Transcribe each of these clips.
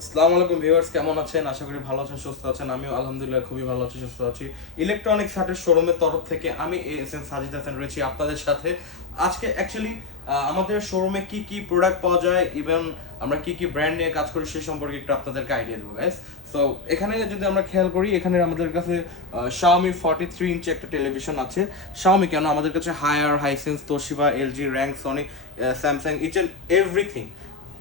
আসসালামু আলাইকুম ভিউয়ার্স, কেমন আছেন? আশা করি ভালো আছেন, সুস্থ আছেন। আমিও আলহামদুলিল্লাহ খুবই ভালো আছি, সুস্থ আছি। ইলেকট্রনিক্স হাটের শোরুমের তরফ থেকে আমি এস এম সাজিদ হাসান রয়েছি আপনাদের সাথে। আজকে অ্যাকচুয়ালি আমাদের শোরুমে কি কি প্রোডাক্ট পাওয়া যায়, ইভেন আমরা কি কি ব্র্যান্ড নিয়ে কাজ করি সে সম্পর্কে একটু আপনাদেরকে আইডিয়া দেবো গাইস। সো এখানে যদি আমরা খেয়াল করি, এখানে আমাদের কাছে Xiaomi 43 ইঞ্চি একটা টেলিভিশন আছে। Xiaomi কেন, আমাদের কাছে Haier, Hisense, Toshiba, LG, Rangs, Sony, Samsung, each and everything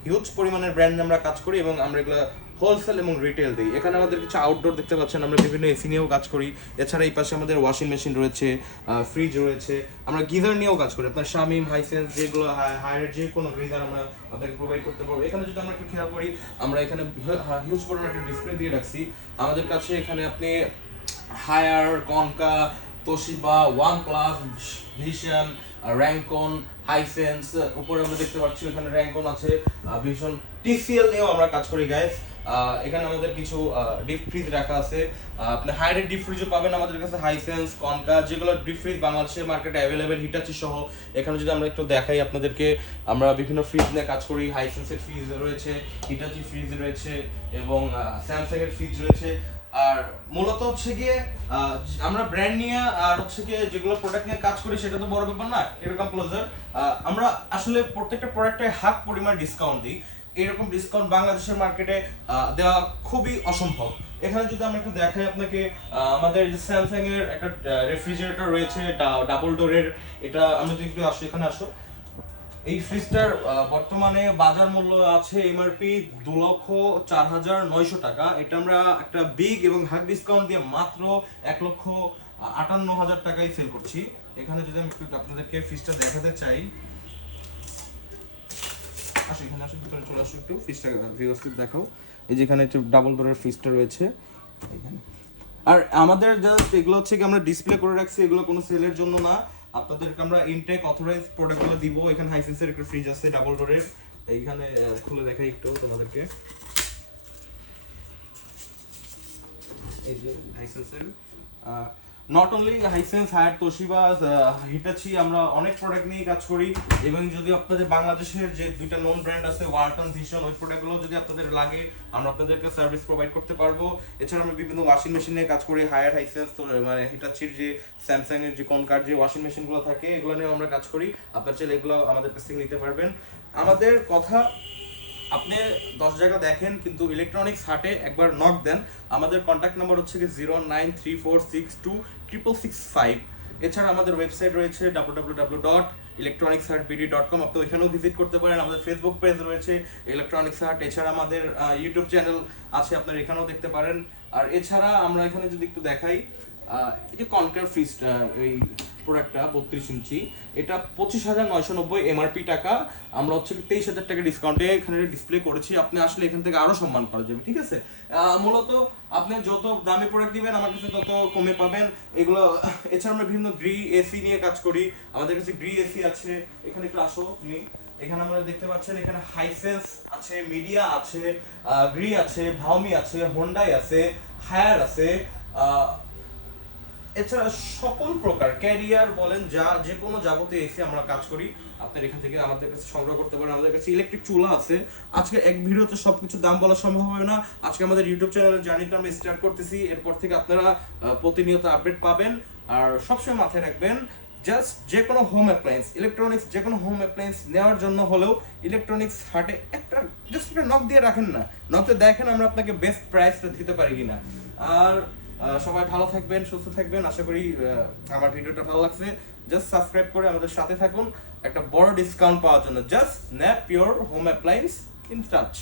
huge পরিমাণের ব্র্যান্ড আমরা কাজ করি এবং আমরা এগুলো হোলসেল এবং রিটেল দিই। এখানে আমাদের কিছু আউটডোর দেখতে পাচ্ছেন, আমরা বিভিন্ন এসি নিয়েও কাজ করি। এছাড়া এই পাশে আমাদের ওয়াশিং মেশিন রয়েছে, ফ্রিজ রয়েছে, আমরা গিজার নিয়েও কাজ করি। আপনার শামিম, হাইসেন্স যেগুলো হায়ার যে কোনো গিজার আমরা আপনাকে প্রোভাইড করতে পারবো। এখানে যদি আমরা একটু খেয়াল করি, আমরা এখানে হিউজ পরিমাণে একটা ডিসপ্লে দিয়ে রাখছি আমাদের কাছে। এখানে আপনি Haier, Konka, Toshiba, OnePlus, Vision, Rangs, Hisense, উপরে আমরা দেখতে পাচ্ছি এখানে র্যাঙ্কন আছে, ভিশন, টিসিএল নিয়েও আমরা কাজ করি গাইস। এখানে আমাদের কিছু ডিপ ফ্রিজ রাখা আছে। আপনি হায়ারের ডিপ ফ্রিজও পাবেন আমাদের কাছে, হাইসেন্স, কনকা, যেগুলো ডিপ ফ্রিজ বাংলাদেশের মার্কেটে অ্যাভেলেবেল, হিটাচি সহ। এখানে যদি আমরা একটু দেখাই আপনাদেরকে, আমরা বিভিন্ন ফ্রিজ নিয়ে কাজ করি। হাইসেন্সের ফ্রিজ রয়েছে, হিটাচি ফ্রিজ রয়েছে এবং স্যামসাং এর ফ্রিজ রয়েছে। আর মূলত হচ্ছে গিয়ে আমরা ব্র্যান্ড নিয়ে আর হচ্ছে গিয়ে যেগুলো প্রোডাক্ট নিয়ে কাজ করি সেটা তো বড় ব্যাপার না, এরকম ক্লোজার। আমরা আসলে প্রত্যেকটা প্রোডাক্টে হাফ পরিমাণ ডিসকাউন্ট দিই। এরকম ডিসকাউন্ট বাংলাদেশের মার্কেটে দেওয়া খুবই অসম্ভব। এখানে যদি আমরা একটু দেখাই আপনাকে, আমাদের যে স্যামসাং এর একটা রেফ্রিজারেটর রয়েছে ডাবল ডোরের। এটা আমি যদি একটু আসো, এখানে আসো। এই ফ্রিজটার বর্তমানে বাজার মূল্য আছে এমআরপি 2,04,900 টাকা। এটা আমরা একটা বিগ এবং হাগ ডিসকাউন্ট দিয়ে মাত্র 1,58,000 টাকায় সেল করছি। এখানে যদি আমি একটু আপনাদেরকে ফ্রিজটা দেখাতে চাই, আসো এখানে আসো, ভিতরে চলে আসো, একটু ফ্রিজটা ভিউয়ার্সকে দেখাও। এই যেখানে একটু ডাবল ডোরের ফ্রিজটা রয়েছে এখানে। আর আমাদের জাস্ট এগুলো হচ্ছে কি আমরা ডিসপ্লে করে রাখছি, এগুলো কোনো সেলের জন্য না। আপনাদেরকে আমরা ইনটেক অথরাইজ প্রোডাক্টগুলো দিব। এখানে হাইসেন্সের একটা ফ্রিজ আছে ডাবল ডোরের, এইখানে খুলে দেখাই একটু তোমাদেরকে। এই যে হাইসেন্সের, not only Hisense, Haier, Toshiba, Hitachi, আমরা অনেক প্রোডাক্ট নিয়ে কাজ করি। এবং যদি আপনাদের বাংলাদেশের যে দুইটা নন ব্র্যান্ড আছে, ওয়ালটন, ভিশন, ওই প্রোডাক্টগুলো যদি আপনাদের লাগে আমরা আপনাদেরকে সার্ভিস প্রোভাইড করতে পারবো। এছাড়া আমরা বিভিন্ন ওয়াশিং মেশিন নিয়ে কাজ করি, হায়ার, হাইসেন্স, মানে হিটাচির যে স্যামসাং এর যে কনকার যে ওয়াশিং মেশিনগুলো থাকে এগুলো নিয়েও আমরা কাজ করি। আপনার চাইলে এগুলো আমাদের কাছ থেকে নিতে পারবেন। আমাদের কথা, আপনি 10 জায়গা দেখেন কিন্তু ইলেকট্রনিক্স হাটে একবার নক দেন। আমাদের কন্ট্যাক্ট নাম্বার হচ্ছে কি 09346266665। এছাড়া আমাদের ওয়েবসাইট রয়েছে www.electronicshartbd.com। আপনি ওইখানেও ভিজিট করতে পারেন। আমাদের ফেসবুক পেজ রয়েছে ইলেকট্রনিক্স হাট। এছাড়া আমাদের ইউটিউব চ্যানেল আছে, আপনারা এখানেও দেখতে পারেন। আর এছাড়া আমরা এখানে যদি একটু দেখাই, এই যে কনকার ফ্রিজটা, এই প্রোডাক্টটা 32 ইঞ্চি, এটা 25,990 এমআরপি টাকা। আমরা হচ্ছে 23,000 টাকা ডিসকাউন্টে এখানে ডিসপ্লে করেছি। আপনি আসলে এখান থেকে আরো সম্মান করা যাবে, ঠিক আছে? মূলত আপনি যত দামি প্রোডাক্ট দিবেন আমার কাছে তত কমে পাবেন এগুলো। এছাড়া আমরা বিভিন্ন গ্রি এসি নিয়ে কাজ করি, আমাদের কাছে গ্রি এসি আছে। এখানে একটু আসো তুমি, এখানে আমরা দেখতে পাচ্ছেন এখানে হাইসেন্স আছে, মিডিয়া আছে, গ্রি আছে, ভাওমি আছে, হোন্ডাই আছে, হায়ার আছে। এছাড়া সকল প্রকার ক্যারিয়ার বলেন, যা যে কোনো যাবতীয় এসি আমরা কাজ করি। আপনার এখান থেকে আমাদের কাছে সংগ্রহ করতে পারেন। আমাদের কাছে ইলেকট্রিক চুলা আছে। আজকে এক ভিডিওতে সবকিছু দাম বলা সম্ভব হবে না। আজকে আমাদের ইউটিউব চ্যানেলের জার্নিটা আমরা স্টার্ট করতেছি। এরপর থেকে আপনারা প্রতিনিয়ত আপডেট পাবেন। আর সবসময় মাথায় রাখবেন, জাস্ট যে কোনো হোম অ্যাপ্লায়েন্স, ইলেকট্রনিক্স যে কোনো হোম অ্যাপ্লায়েন্স নেওয়ার জন্য হলেও ইলেকট্রনিক্স হাটে একটা জাস্ট একটা নক দিয়ে রাখেন না, নকতে দেখেন আমরা আপনাকে বেস্ট প্রাইসটা দিতে পারি কিনা। আর সবাই ভালো থাকবেন, সুস্থ থাকবেন। আশা করি আমার ভিডিওটা ভালো লাগছে। জাস্ট সাবস্ক্রাইব করে আমাদের সাথে থাকুন একটা বড় ডিসকাউন্ট পাওয়ার জন্য। Just snap your home appliance in touch.